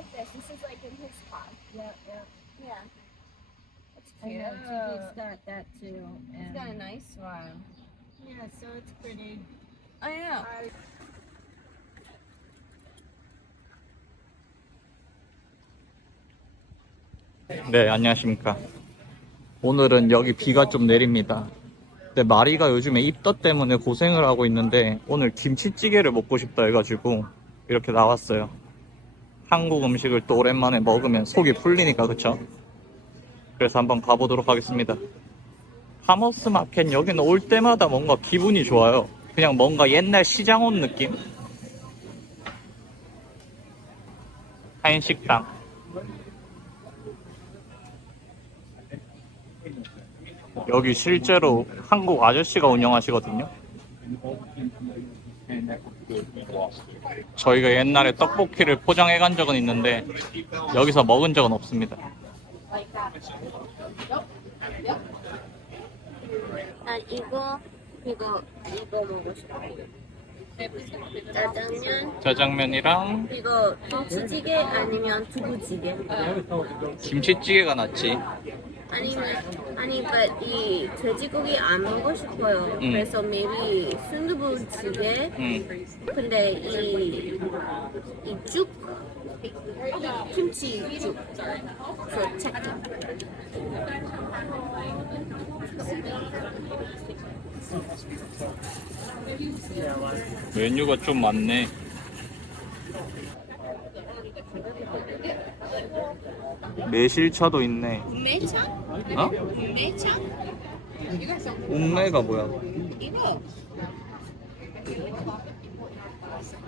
like this. This is like in his pot. Yeah, yeah. Yeah. That's I know Tiki's got that too. It's And got a nice one. yeah, so it's pretty. I know. I- 네, 안녕하십니까. 오늘은 여기 비가 좀 내립니다. 근데 마리가 요즘에 입덧 때문에 고생을 하고 있는데 오늘 김치찌개를 먹고 싶다 해가지고 이렇게 나왔어요. 한국 음식을 또 오랜만에 먹으면 속이 풀리니까 그쵸? 그래서 한번 가보도록 하겠습니다. 하머스 마켓 여기는 올 때마다 뭔가 기분이 좋아요. 그냥 뭔가 옛날 시장 온 느낌? 한식당. 여기 실제로 한국 아저씨가 운영하시거든요. 저희가 옛날에 떡볶이를 포장해 간 적은 있는데 여기서 먹은 적은 없습니다. 아 이거 이거 이거 먹고 싶어. 짜장면 짜장면이랑 이거 김치찌개 아니면 두부찌개 김치찌개가 낫지. 아니면 아니 but 이 돼지고기 안 먹고 싶어요. 음. 그래서 maybe 순두부찌개 음. 근데 이이죽 김치 죽 그 책도 메뉴가 좀 많네. 매실차도 있네. 매차 어? 매차 옥매가 뭐야? 이거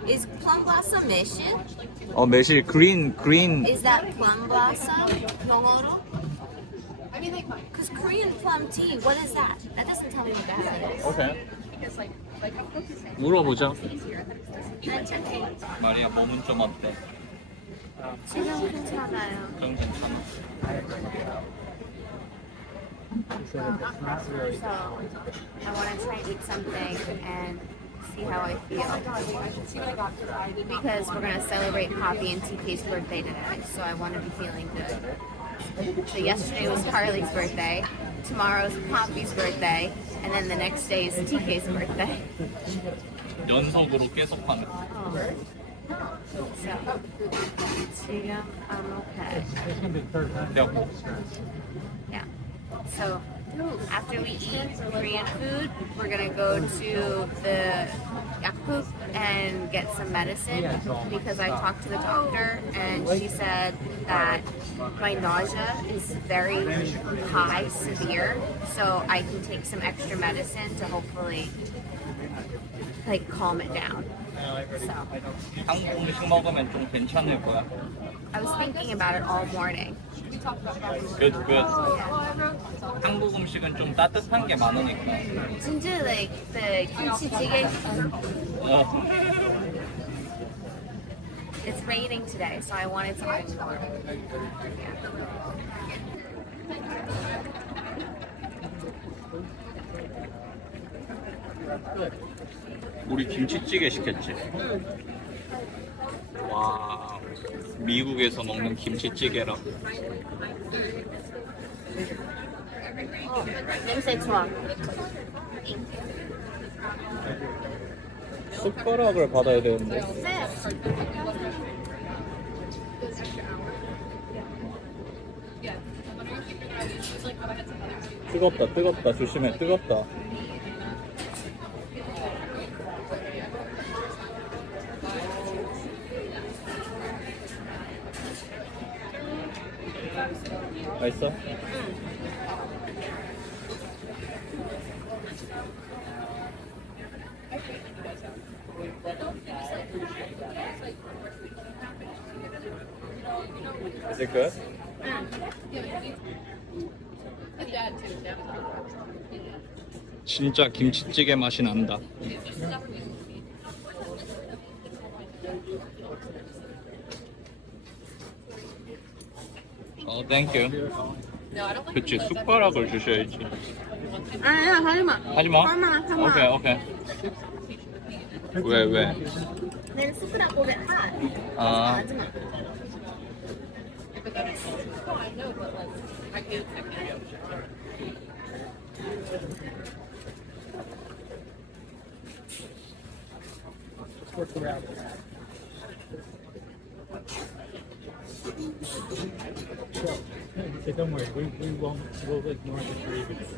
Is plum blossom 매실? 어 매실 그린 그린 Is that plum blossom? 영어로? Because Korean plum tea, what is that? That doesn't tell me what that is. 오케이. 물어보자. 마리아 몸은 좀 어때? 지금 괜찮아요. 좀 괜찮아. So I want to try and eat something and see how I feel. Because we're going to celebrate Poppy and TK's birthday today, so I want to be feeling good. So yesterday was Carly's birthday, tomorrow's Poppy's birthday, and then the next day is TK's birthday. 연속으로 계속 하는. So 지금 I'm okay. 야, Yeah. So after we eat Korean food, we're gonna go to the Yakuk and get some medicine because I talked to the doctor and she said that my nausea is very high, severe, so I can take some extra medicine to hopefully like calm it down. So I was thinking about it all morning. Good, good. 한국 음식은 좀 따뜻한 게 많으니까. 진짜 like the kimchi 어, It's raining today, so I wanted something warm. 우리 김치찌개 시켰지. 와, 미국에서 먹는 김치찌개랑 냄새 좋아. 숟가락을 받아야 되는데. 뜨겁다, 뜨겁다, 조심해, 뜨겁다. 맛있어? Is it good? 진짜 김치찌개 맛이 난다. 어, 땡큐. 그치, 숟가락을 주셔야지. 아니야, 하지 마. 하지 마. 하지마, 하지마. 오케이, 오케이. 왜, 왜? All that hot. 아, 하지 마. Say, don't worry, we, we won't, we'll ignore the tree. because-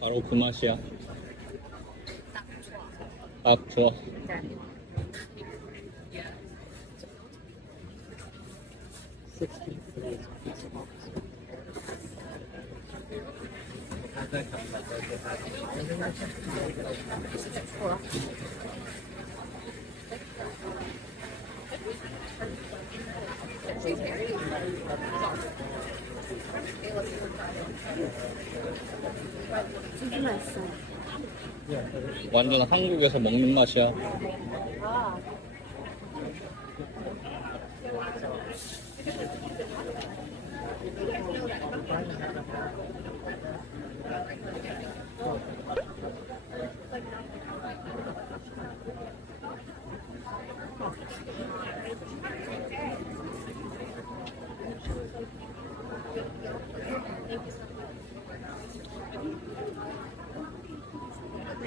바로 그 맛이야. 딱 좋아. 완전 한국에서 먹는 맛이야.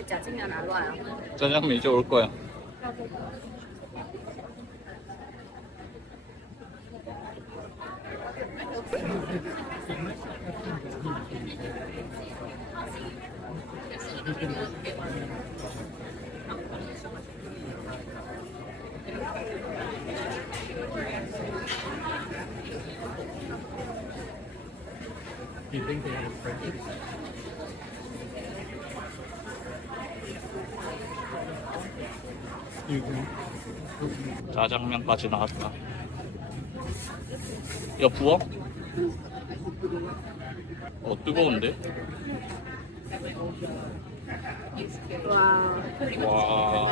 근데 짜증면 안 와요. 짜장면 이제 올 거야. Do you think they have a prejudice? 짜장면까지 나왔다. 야 부어? 어 뜨거운데? 와.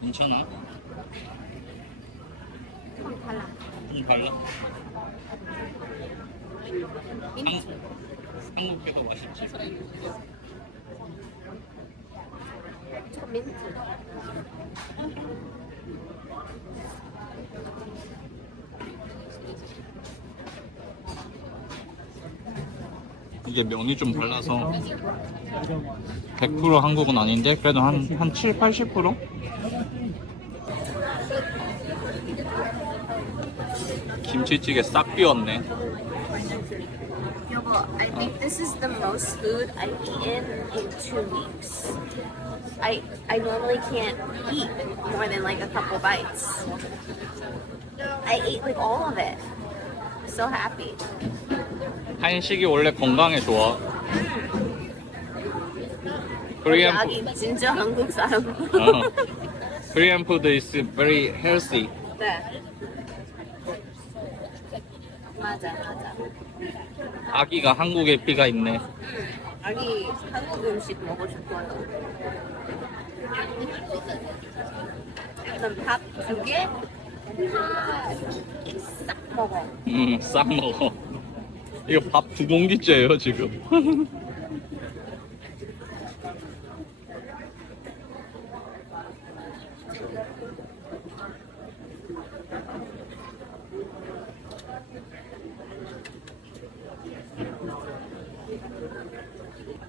괜찮아? 좀 달라. 좀 달라? 민트. 한국 게더 맛있지? 저 민트. 이게 면이 좀 달라서 100% 한국은 아닌데 그래도 한, 한 7, 80%? 김치찌개 싹 비웠네 여보, I think this is the most food I've eaten in two weeks. I I normally can't eat more than like a couple bites. I ate like all of it. I'm so happy. 한식이 원래 건강에 좋아 Korean, 아기 진짜 한국 사람. 어. Korean food is very healthy 네. 맞아, 맞아. 아기가 한국에 피가 있네 아기 한국 음식 먹고 싶어요. 그럼 밥 두 개? 싹 먹어. 음, 싹 먹어 이거 밥 두 공기째예요 지금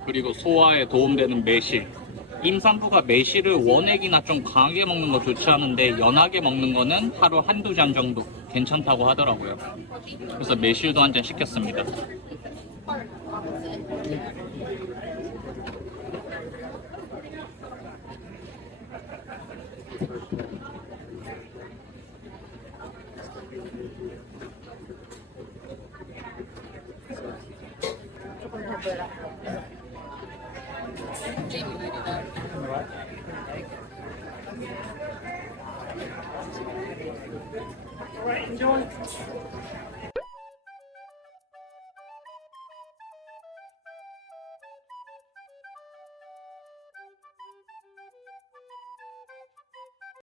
그리고 소화에 도움되는 매실. 임산부가 매실을 원액이나 좀 강하게 먹는 거 좋지 않은데 연하게 먹는 거는 하루 한두 잔 정도 괜찮다고 하더라고요. 그래서 매실도 한 잔 시켰습니다. 조금 더 보여라. All right, enjoy.